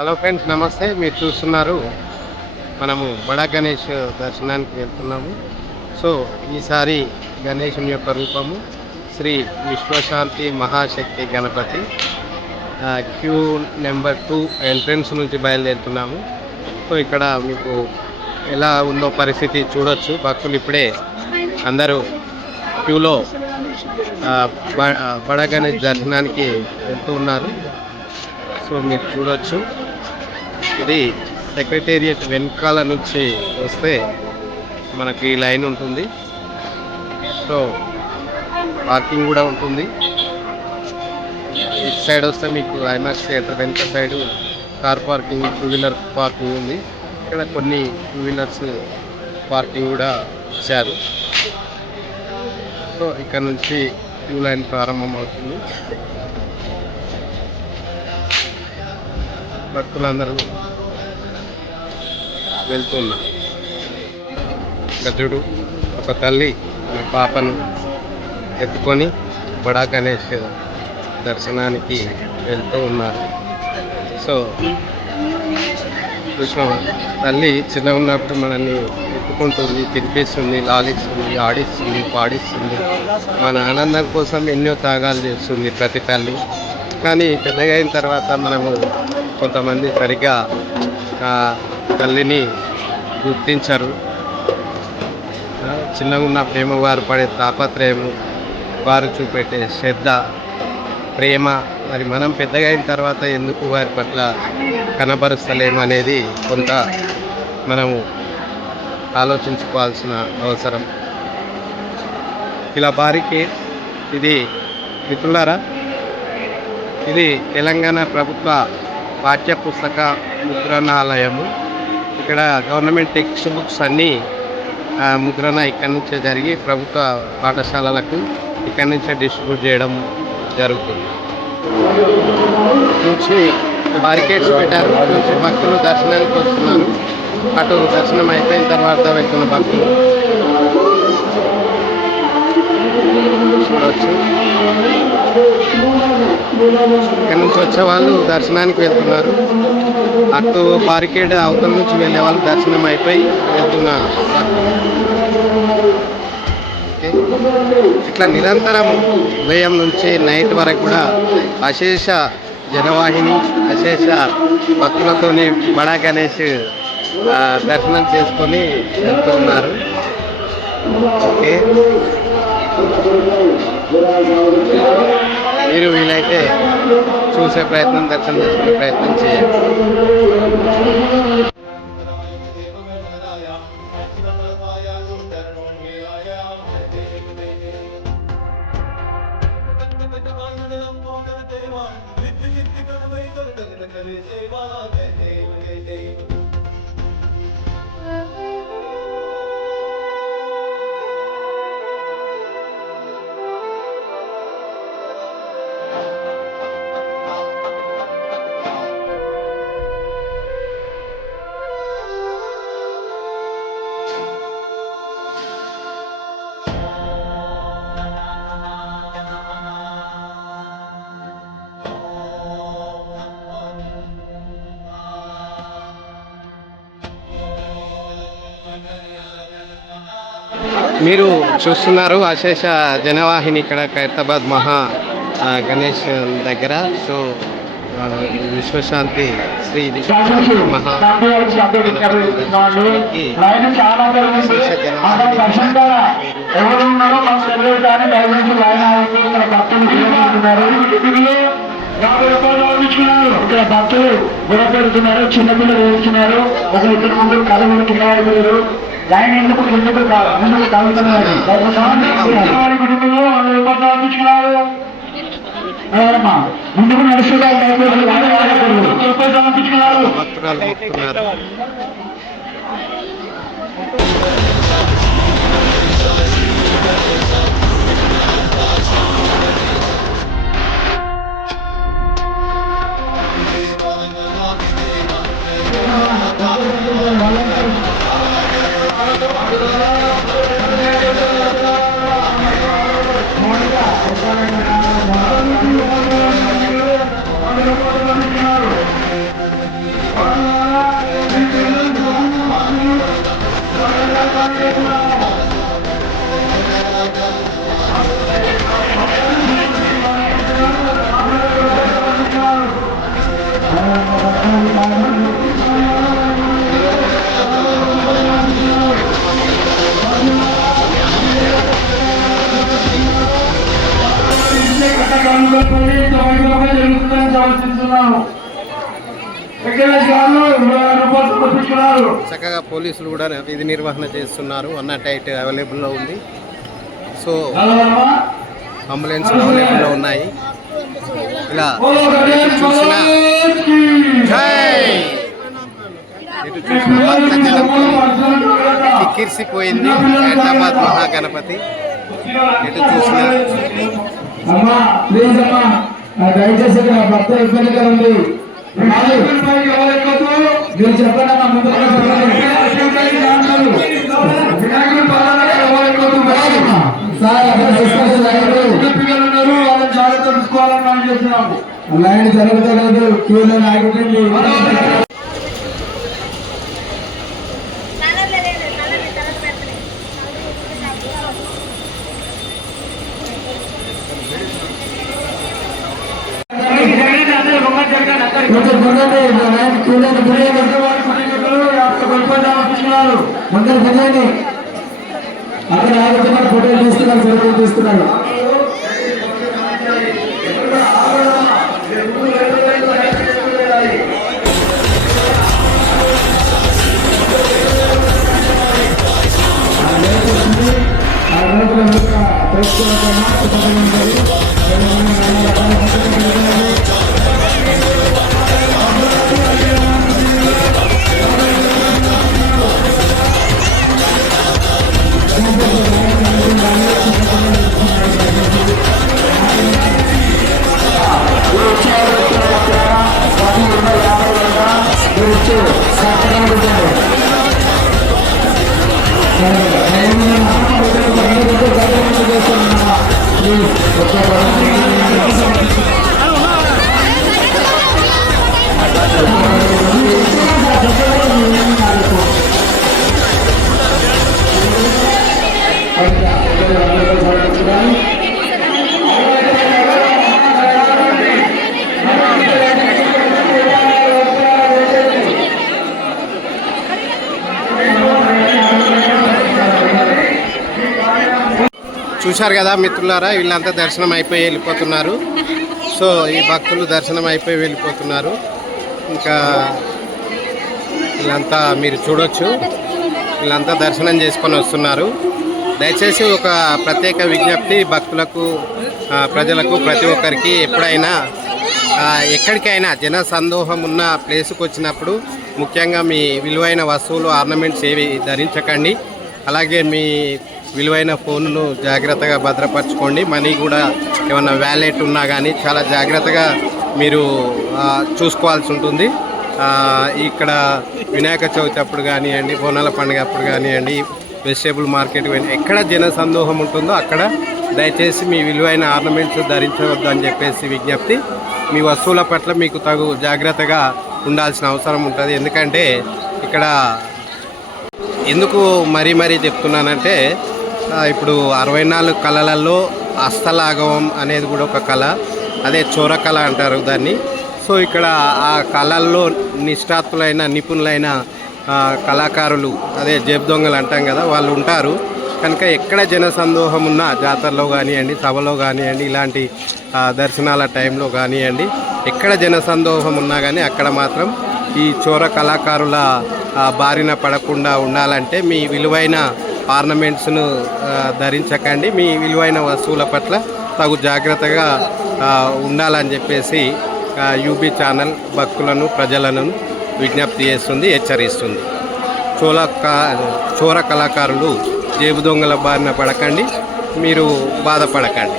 Hello friends, నమస్తే. మీరు చూస్తున్నారు మనము బడా గణేష్ దర్శనానికి వెళ్తున్నాము. సో ఈసారి గణేశుని యొక్క రూపము శ్రీ విశ్వశాంతి మహాశక్తి గణపతి. క్యూ నెంబర్ 2 ఎంట్రన్స్ నుంచి బయలుదేరుతున్నాము. సో ఇక్కడ మీకు ఎలా ఉందో పరిస్థితి చూడొచ్చు. భక్తులు ఇప్పుడే అందరూ క్యూలో బడా గణేష్ దర్శనానికి వెళ్తూ ఉన్నారు. సో మీరు చూడొచ్చు, ఇది సెక్రటేరియట్ వెనకాల నుంచి వస్తే మనకి లైన్ ఉంటుంది. సో పార్కింగ్ కూడా ఉంటుంది. ఇటు సైడ్ వస్తే మీకు ఐమాక్స్ థియేటర్ వెనక side car parking, 2 wheeler parking ఉంది. ఇక్కడ కొన్ని 2 వీలర్స్ పార్కింగ్ కూడా ఇచ్చారు. సో ఇక్కడ నుంచి క్యూ లైన్ ప్రారంభం అవుతుంది. భక్తులందరూ వెళ్తున్నారు. గజుడు ఒక తల్లి పాపను ఎత్తుకొని బడా గణేష్ దర్శనానికి వెళ్తూ ఉన్నారు. సో కృష్ణ తల్లి చిన్న ఉన్నప్పుడు మనల్ని ఎత్తుకుంటుంది, తినిపిస్తుంది, లాలిస్తుంది, ఆడిస్తుంది, పాడిస్తుంది. మన ఆనందం కోసం ఎన్నో త్యాగాలు చేస్తుంది ప్రతి తల్లి. కానీ పెద్దగా అయిన తర్వాత మనము కొంతమంది సరిగ్గా తల్లిని గుర్తించరు. చిన్నగా ఉన్న ప్రేమ, వారు పడే తాపత్రయము, వారు చూపెట్టే శ్రద్ధ, ప్రేమ, మరి మనం పెద్దగా అయిన తర్వాత ఎందుకు వారి పట్ల కనబరుస్తలేము అనేది కొంత మనము ఆలోచించుకోవాల్సిన అవసరం. ఇలా బారికి ఇది మిత్రులారా, ఇది తెలంగాణ ప్రభుత్వ పాఠ్య పుస్తక ముద్రణాలయము. ఇక్కడ గవర్నమెంట్ టెక్స్ట్ బుక్స్ అన్నీ ముద్రణ ఇక్కడి నుంచే జరిగి ప్రభుత్వ పాఠశాలలకు ఇక్కడి నుంచే డిస్ట్రిబ్యూట్ చేయడం జరుగుతుంది. నుంచి బారికేడ్స్ పెట్టారు. నుంచి భక్తులు దర్శనానికి వస్తున్నారు. అటు దర్శనం అయిపోయిన తర్వాత వెళ్తున్న భక్తులు చూడవచ్చు. ఇక్కడ నుంచి వచ్చే వాళ్ళు దర్శనానికి వెళ్తున్నారు. అటు బారికేడ్ అవతల నుంచి వెళ్ళే వాళ్ళు దర్శనం అయిపోయి వెళ్తున్నారు. ఇట్లా నిరంతరం ఉదయం నుంచి నైట్ వరకు కూడా అశేష జనవాహిని, అశేష భక్తులతోని బడా గణేష్ దర్శనం చేసుకొని వెళ్తున్నారు. ఓకే, మీరు వీలైతే చూసే ప్రయత్నం, దర్శనం చేసుకునే ప్రయత్నం చేయండి. మీరు చూస్తున్నారు అశేష జనవాహిని ఇక్కడ ఖైరతాబాద్ గణేష్ దగ్గర. సో విశ్వశాంతి శ్రీ మహా ఇక్కడ భక్తులు గురపెడుతున్నారు, చిన్నపిల్లలు వేస్తున్నారు. ఒక ఇద్దరు ముందు కథ కింద పడిపోయారు. లైన్ ఎందుకు ముందుకు తాగుతున్నారు. ముందుకు నడుస్తున్నారు. వెంకటేష్ గారు 20 రూపాయలు సమర్పించుకున్నారు. చక్కగా పోలీసులు కూడా విధి నిర్వహణ చేస్తున్నారు. 108 అవైలబుల్లో ఉంది. సో అంబులెన్స్ అవైలబుల్లో ఉన్నాయి. ఇలా ఎటు చూసినా ఎటు చూసిన భక్త జనంతో కిక్కిరిసిపోయింది హైదరాబాద్ మహాగణపతి. ఎటు చూసినా అమ్మా ప్లీజ్ అమ్మా దయచేసి ఇక్కడ భక్త ఇబ్బందిగా ఉంది. మీరు చెప్పండి అమ్మా ముందు లైన్ జరుగుతలేదు, క్యూలో ఆగిపోయింది. అక్కడ ఆగుతున్నారు, ఫోటోలు తీస్తున్నారు, ఫోటోలు తీస్తున్నారు. చూశారు కదా మిత్రులారా, వీళ్ళంతా దర్శనం అయిపోయి వెళ్ళిపోతున్నారు. సో ఈ భక్తులు దర్శనం అయిపోయి వెళ్ళిపోతున్నారు. ఇంకా వీళ్ళంతా మీరు చూడొచ్చు, వీళ్ళంతా దర్శనం చేసుకొని వస్తున్నారు. దయచేసి ఒక ప్రత్యేక విజ్ఞప్తి భక్తులకు, ప్రజలకు, ప్రతి ఒక్కరికి ఎప్పుడైనా ఎక్కడికైనా జన సందోహం ఉన్న ప్లేస్కి వచ్చినప్పుడు ముఖ్యంగా మీ విలువైన వస్తువులు, ఆర్నమెంట్స్ ఏవి ధరించకండి. అలాగే మీ విలువైన ఫోన్ను జాగ్రత్తగా భద్రపరచుకోండి. మనీ కూడా ఏమన్నా వ్యాలెట్ ఉన్నా కానీ చాలా జాగ్రత్తగా మీరు చూసుకోవాల్సి ఉంటుంది. ఇక్కడ వినాయక చవితి అప్పుడు కానివ్వండి, బోనాల పండుగ అప్పుడు కానివ్వండి, వెజిటేబుల్ మార్కెట్ ఎక్కడ జన సందోహం ఉంటుందో అక్కడ దయచేసి మీ విలువైన ఆర్నమెంట్స్ ధరించవద్దు అని చెప్పేసి విజ్ఞప్తి. మీ వస్తువుల పట్ల మీకు తగు జాగ్రత్తగా ఉండాల్సిన అవసరం ఉంటుంది. ఎందుకంటే ఇక్కడ ఎందుకు మరీ చెప్తున్నానంటే, ఇప్పుడు 64 కళలలో హస్తలాఘవం అనేది కూడా ఒక కళ, అదే చోర కళ అంటారు దాన్ని. సో ఇక్కడ ఆ కళల్లో నిష్ఠాతులైన, నిపుణులైన కళాకారులు, అదే జేబు దొంగలు అంటాం కదా, వాళ్ళు ఉంటారు. కనుక ఎక్కడ జన సందోహం ఉన్నా, జాతరలో కానివ్వండి, సభలో కానివ్వండి, ఇలాంటి దర్శనాల టైంలో కానివ్వండి, ఎక్కడ జన సందోహం ఉన్నా కానీ అక్కడ మాత్రం ఈ చోర కళాకారుల బారిన పడకుండా ఉండాలంటే మీ విలువైన ఆర్నమెంట్స్ను ధరించకండి. మీ విలువైన వస్తువుల పట్ల తగు జాగ్రత్తగా ఉండాలని చెప్పేసి యూబీ ఛానల్ భక్తులను, ప్రజలను విజ్ఞప్తి చేస్తుంది, హెచ్చరిస్తుంది. చోర కళాకారులు, జేబు దొంగల బారిన పడకండి, మీరు బాధపడకండి.